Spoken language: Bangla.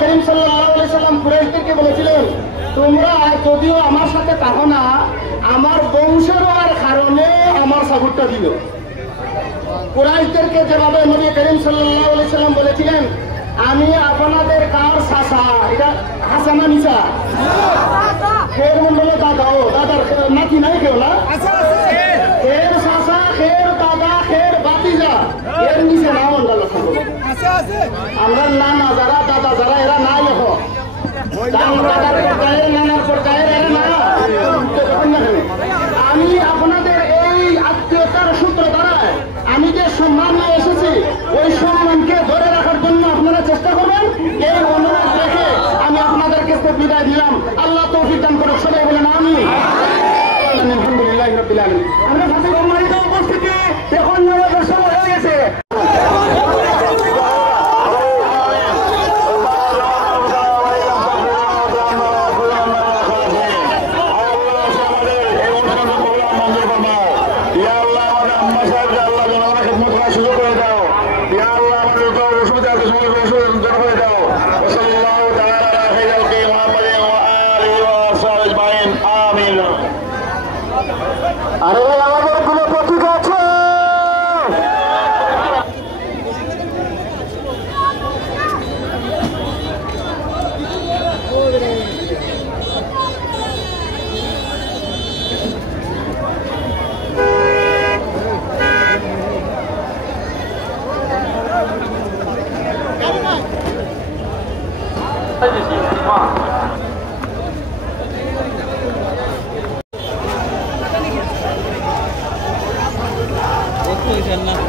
করিম সাল্লাল্লাহু আলাইহি সাল্লাম কুরাইশদেরকে বলেছিলেন, তোমরা যদিও আমার সাথে থাকো না, আমার বংশের কারণে আমার সাবুরটা দিল। কুরাইশদেরকে যেভাবে নবী করিম সাল্লাল্লাহু আলাইহি সাল্লাম বলেছিলেন, আমি আপনাদের কার চাচা, এটা হাসানা নিসা খের মন্ডলে দাদাও, দাদার নাতি নাই কেউ না, খের চাচা, খের দাদা, খের বাতিজা, এর নিচে না মন্ডল আমরা নানা যারা দাদা যারা এরা নাই লেখো, দাদার পর্যায়ের নানার পর্যায়ের এরা না। আমি আপনাদের এই আত্মীয়তার সূত্র দ্বারায় আমি যে সম্মান নিয়ে এসেছি, ওই সম্মানকে ধরে রাখার জন্য আপনারা চেষ্টা করবেন। এই অনুরোধ রেখে আমি আপনাদেরকে বিদায় দিলাম। আল্লাহ তৌফিক দান করুক, সবাই বলেন আমিন। আলহামদুলিল্লাহ রাব্বিল আলামিন। আমরা ফাঁসি সম্মানিত উপস্থিতি, এখন নামাজের সময় হয়ে গেছে। আরে আমাদের কোনো প্রতীক আছে? করনা